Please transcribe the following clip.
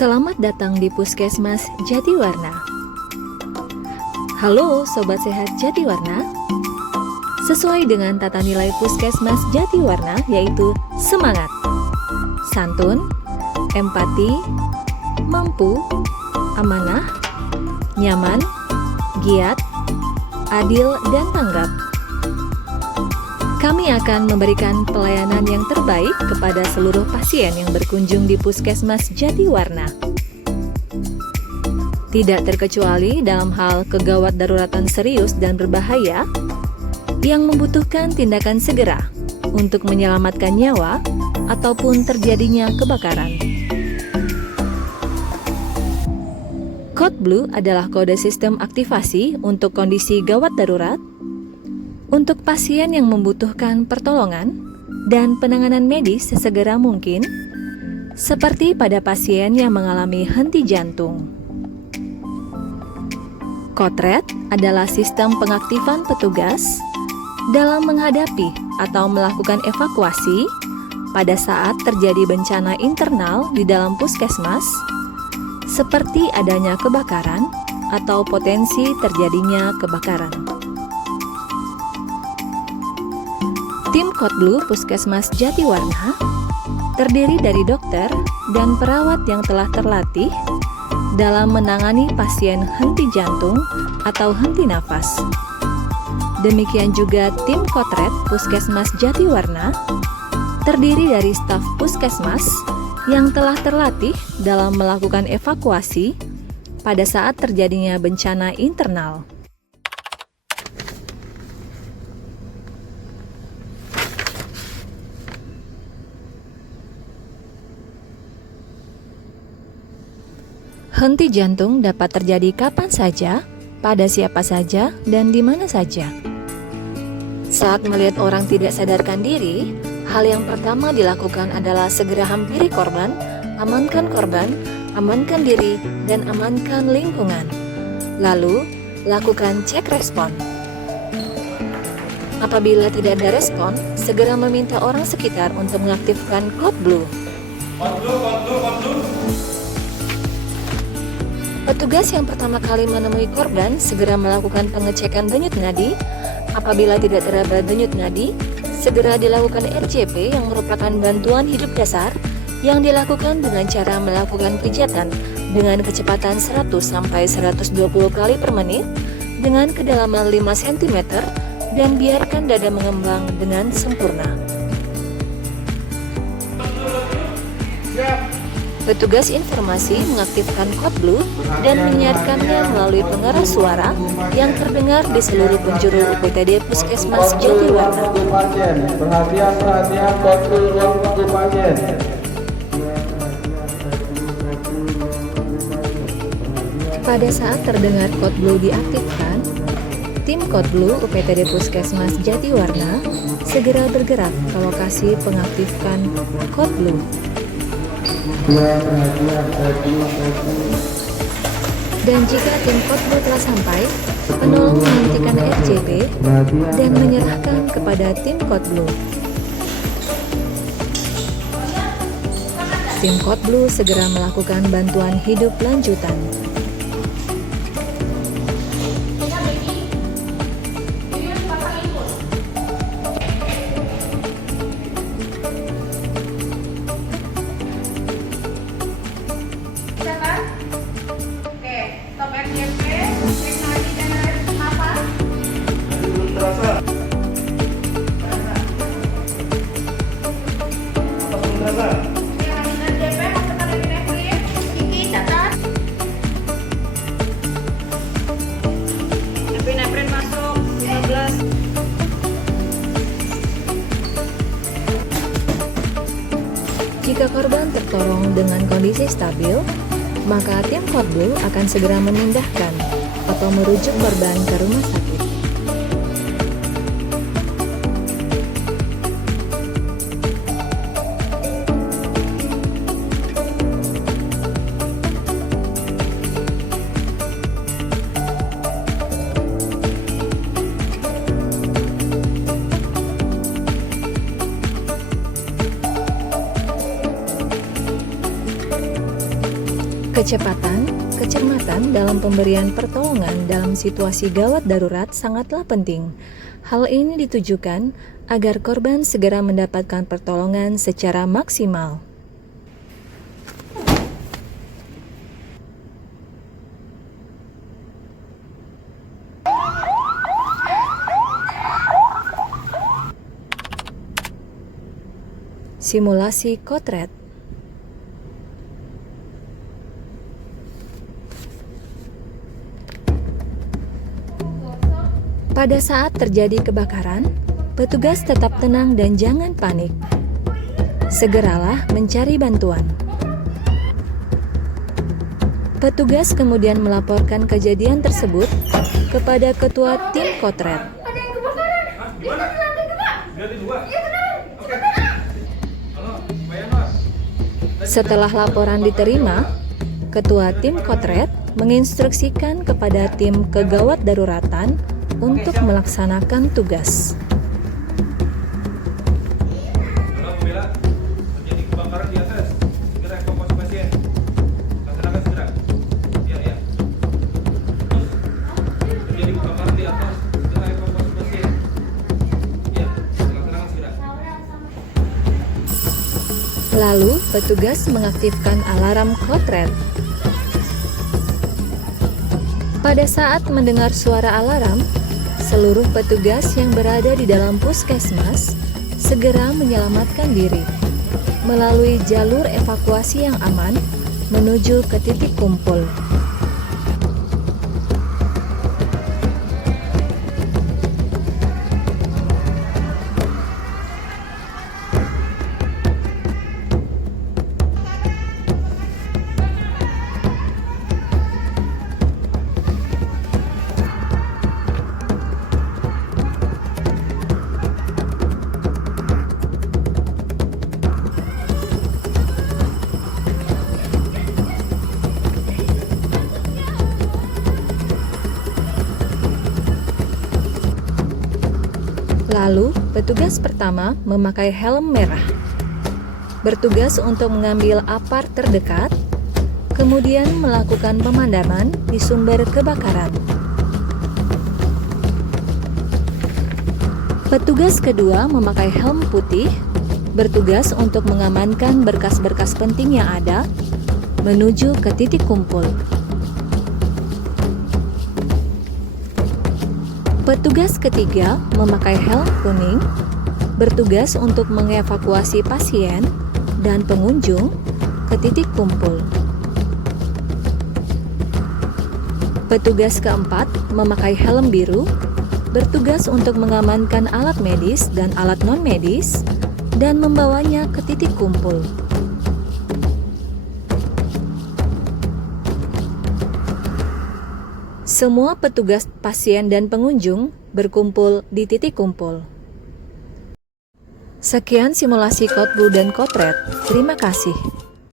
Selamat datang di Puskesmas Jatiwarna. Halo Sobat Sehat Jatiwarna. Sesuai dengan tata nilai Puskesmas Jatiwarna yaitu semangat, santun, empati, mampu, amanah, nyaman, giat, adil, dan tanggap. Kami akan memberikan pelayanan yang terbaik kepada seluruh pasien yang berkunjung di Puskesmas Jatiwarna. Tidak terkecuali dalam hal kegawat daruratan serius dan berbahaya yang membutuhkan tindakan segera untuk menyelamatkan nyawa ataupun terjadinya kebakaran. Code Blue adalah kode sistem aktivasi untuk kondisi gawat darurat untuk pasien yang membutuhkan pertolongan dan penanganan medis sesegera mungkin, seperti pada pasien yang mengalami henti jantung. Code Red adalah sistem pengaktifan petugas dalam menghadapi atau melakukan evakuasi pada saat terjadi bencana internal di dalam puskesmas, seperti adanya kebakaran atau potensi terjadinya kebakaran. Tim Code Blue Puskesmas Jatiwarna terdiri dari dokter dan perawat yang telah terlatih dalam menangani pasien henti jantung atau henti nafas. Demikian juga tim Code Red Puskesmas Jatiwarna terdiri dari staf puskesmas yang telah terlatih dalam melakukan evakuasi pada saat terjadinya bencana internal. Henti jantung dapat terjadi kapan saja, pada siapa saja, dan di mana saja. Saat melihat orang tidak sadarkan diri, hal yang pertama dilakukan adalah segera hampiri korban, amankan diri, dan amankan lingkungan. Lalu, lakukan cek respon. Apabila tidak ada respon, segera meminta orang sekitar untuk mengaktifkan Code Blue. Petugas yang pertama kali menemui korban segera melakukan pengecekan denyut nadi. Apabila tidak teraba denyut nadi, segera dilakukan RCP yang merupakan bantuan hidup dasar yang dilakukan dengan cara melakukan pijatan dengan kecepatan 100-120 kali per menit dengan kedalaman 5 cm dan biarkan dada mengembang dengan sempurna. Petugas informasi mengaktifkan Code Blue dan menyiarkannya melalui pengeras suara yang terdengar di seluruh penjuru UPTD Puskesmas Jatiwarna. Perhatian, Code Blue untuk pasien. Pada saat terdengar Code Blue diaktifkan, tim Code Blue UPTD Puskesmas Jatiwarna segera bergerak ke lokasi pengaktifkan Code Blue. Dan jika tim Code Blue telah sampai, penolong menghentikan RCP dan menyerahkan kepada tim Code Blue. Tim Code Blue segera melakukan bantuan hidup lanjutan. Jika korban tertolong dengan kondisi stabil, maka tim Code Blue akan segera memindahkan atau merujuk korban ke rumah sakit. Kecepatan, kecermatan dalam pemberian pertolongan dalam situasi gawat darurat sangatlah penting. Hal ini ditujukan agar korban segera mendapatkan pertolongan secara maksimal. Simulasi kotret. Pada saat terjadi kebakaran, petugas tetap tenang dan jangan panik. Segeralah mencari bantuan. Petugas kemudian melaporkan kejadian tersebut kepada ketua tim kotret. Ada yang kebakaran. Di lantai 2. Iya benar. Setelah laporan diterima, ketua tim kotret menginstruksikan kepada tim kegawat daruratan untuk melaksanakan tugas. Halo, Bu Bella. Terjadi kebakaran di atas. Segera evakuasi pasien. Laksanakan segera. Iya, iya. Terjadi kebakaran di atas. Segera evakuasi pasien. Iya, laksanakan segera. Lalu, petugas mengaktifkan alarm kotret. Pada saat mendengar suara alarm, seluruh petugas yang berada di dalam puskesmas segera menyelamatkan diri melalui jalur evakuasi yang aman menuju ke titik kumpul. Lalu, petugas pertama memakai helm merah, bertugas untuk mengambil apar terdekat, kemudian melakukan pemadaman di sumber kebakaran. Petugas kedua memakai helm putih, bertugas untuk mengamankan berkas-berkas penting yang ada menuju ke titik kumpul. Petugas ketiga memakai helm kuning, bertugas untuk mengevakuasi pasien dan pengunjung ke titik kumpul. Petugas keempat memakai helm biru, bertugas untuk mengamankan alat medis dan alat non-medis dan membawanya ke titik kumpul. Semua petugas, pasien, dan pengunjung berkumpul di titik kumpul. Sekian simulasi Kotblu dan Kotret. Terima kasih.